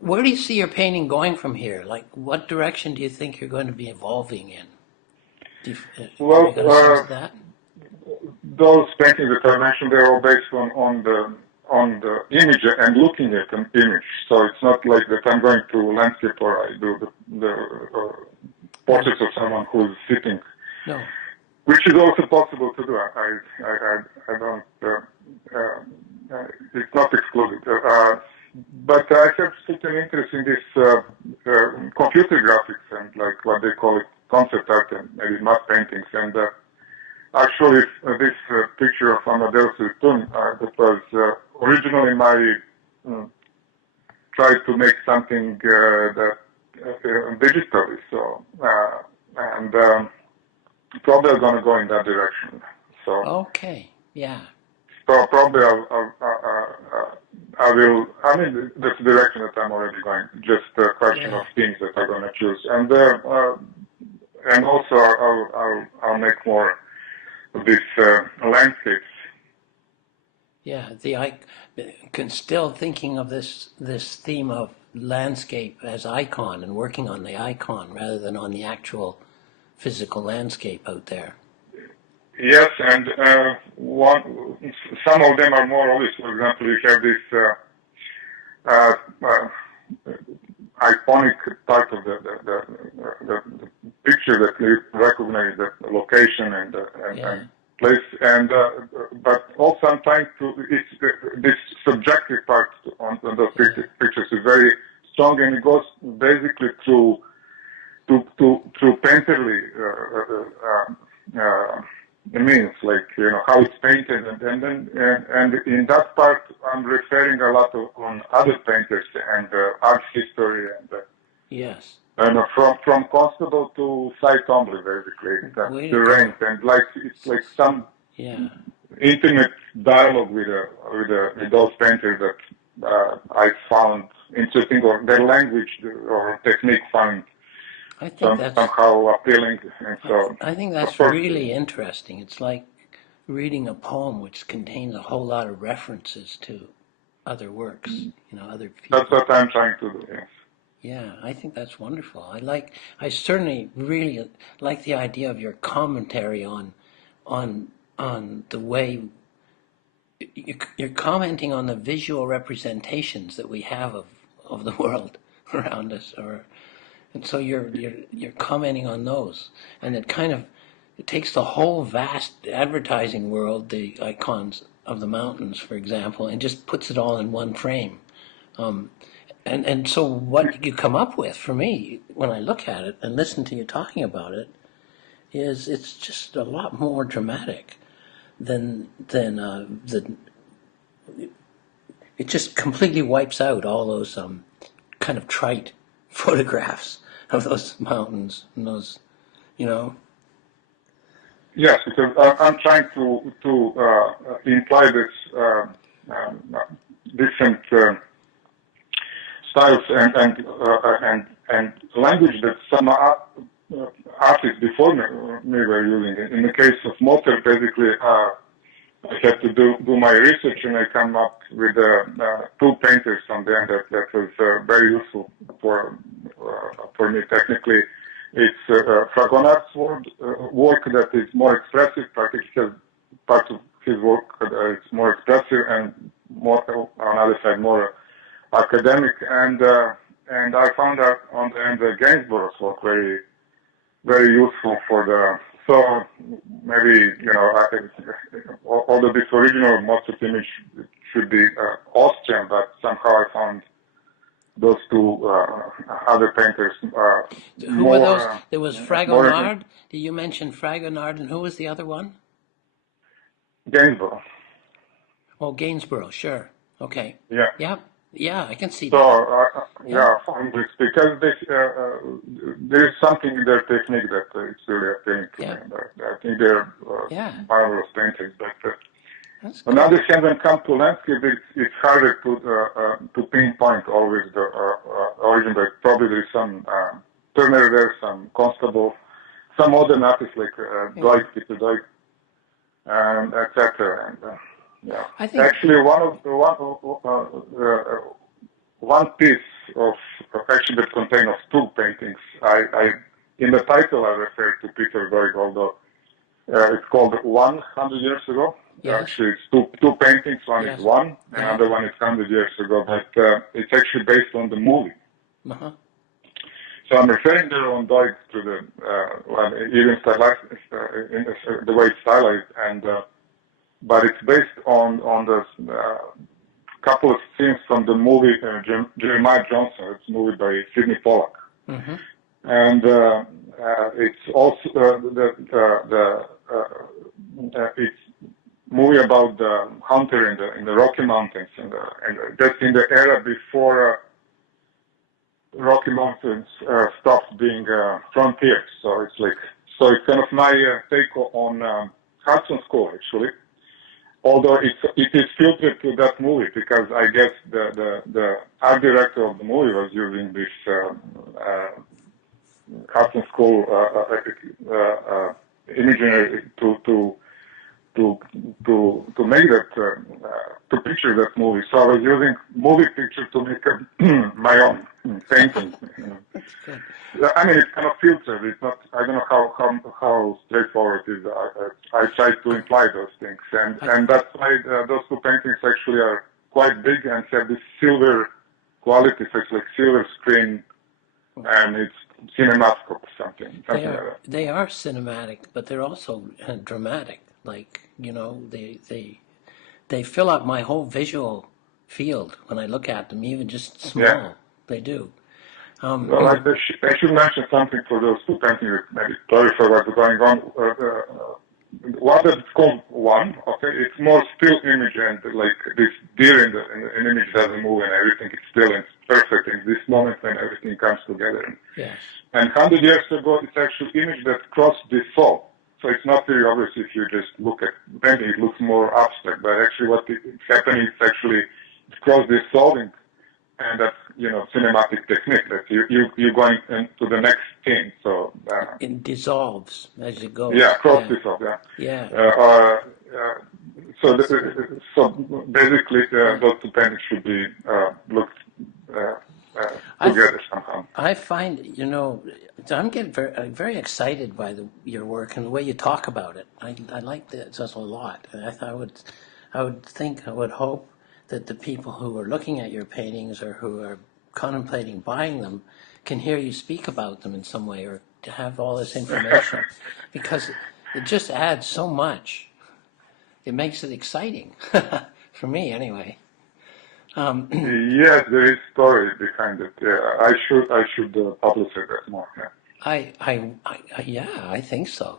where do you see your painting going from here? Like, what direction do you think you're going to be evolving in? Have you Well, got a sense of that? those paintings that I mentioned, they're all based on the image and looking at an image. So it's not like that I'm going to landscape or I do the No, portraits of someone who's sitting, no. which is also possible to do. I don't. It's not excluded. But I have certain interest in this computer graphics and like what they call it concept art and maybe matte paintings. And actually, this picture of Amadeus Return that was originally my try to make something that digitally. So and probably I'm gonna go in that direction. So. Okay, yeah, So probably I will. I mean, that's the direction that I'm already going. Just a question of yeah, themes that I'm going to choose, and also I'll make more of these landscapes. yeah. I can still thinking of this theme of landscape as icon and working on the icon rather than on the actual physical landscape out there. Yes, and some of them are more obvious. For example, you have this uh, uh, iconic part of the picture that you recognize the location Yeah, and place, and but also I'm trying to this subjective part on those yeah, pictures is very strong, and it goes basically through painterly means, like how it's painted, and then and in that part I'm referring a lot on other painters and art history yes. and from Constable to Cy Twombly, basically Way to the go. range, and like it's like some Yeah, intimate dialogue with those painters that I found interesting, or their language or technique found I think that's somehow appealing, and I, so I think of that's course. really interesting. It's like reading a poem which contains a whole lot of references to other works, other That's people. what I'm trying to do. Yes. Yeah, I think that's wonderful. I certainly really like the idea of your commentary on, on the way you're commenting on the visual representations that we have of the world around us, and so you're commenting on those, and it takes the whole vast advertising world, the icons of the mountains, for example, and just puts it all in one frame. Um, and so what you come up with for me when I look at it and listen to you talking about it is it's just a lot more dramatic than the it just completely wipes out all those kind of trite photographs of those mountains and those you know Yes, because I'm trying to imply this different styles and language that some artists before me were using. In the case of Motter, basically, I had to do my research, and I come up with two painters from them that was very useful for me technically. It's Fragonard's work that is more expressive, part of his work is more expressive and more, on the other side, more academic, and I found that on the end Gainsborough's work very useful for the. So maybe although this original most of the image should be Austrian, but somehow I found those two other painters who were those? more There was more Fragonard. Did you mention Fragonard, and who was the other one? Gainsborough. Oh, Gainsborough, sure. Okay. Yeah. Yeah, yeah, I can see So that. Yeah, yeah, from this because there is something in their technique that it's really appealing to me. yeah, And I think they're yeah. marvelous painters. But That's on the cool. other hand, when it comes to landscape, it's harder to pinpoint always the origin. But probably there is some Turner there, some Constable, some modern artists like Yeah. Deutsch, Peter Deutsch, and etc. And yeah, I think actually, one piece of actually that contains of two paintings. In the title I refer to Peter Berg, although it's called 100 years ago. Yes. Actually, it's two paintings. One Yes. is one, Yeah. another one is 100 years ago. But it's actually based on the movie. Uh-huh. So I'm referring there on Doig to the even stylized, the way it's stylized, and but it's based on the couple of scenes from the movie Jeremiah Johnson. It's a movie by Sidney Pollack, Mm-hmm. and it's also it's movie about the hunter in the Rocky Mountains, and that's in the era before Rocky Mountains stopped being frontiers. So it's kind of my take on Hudson School actually. Although it is filtered to that movie because I guess the art director of the movie was using this Hudson School imagery to make that to picture that movie. So I was using movie picture to make my own painting. That's good. I mean, it's kind of filtered. It's not. I don't know how straightforward it is. I try to imply those things, and that's why those two paintings actually are quite big and have this silver quality. So it's like silver screen, and it's cinemascope or something. They are cinematic, but they're also dramatic. Like, they fill up my whole visual field when I look at them, even just small. Yeah. They do. Well, I should mention something for those two paintings, maybe clarify what's going on. What is called one, okay, it's more still image, and like this deer in the image doesn't move and everything is still and perfect in this moment when everything comes together. Yes. And 100 years ago, it's actually image that crossed this soul. So it's not very obvious if you just look at painting, it looks more abstract, but actually what is happening is actually it crossed this solving, and that's, cinematic technique that you're going into the next thing. So it dissolves as you go. Yeah, cross dissolve. Yeah. Yeah. So basically, those two paintings should be looked together somehow. I find, I'm getting very excited by your work and the way you talk about it. I like this a lot. I would hope that the people who are looking at your paintings or who are contemplating buying them can hear you speak about them in some way, or to have all this information, because it just adds so much. It makes it exciting for me, anyway. Yes, there is story behind it. Yeah, I should publicize that more. Yeah. I think so.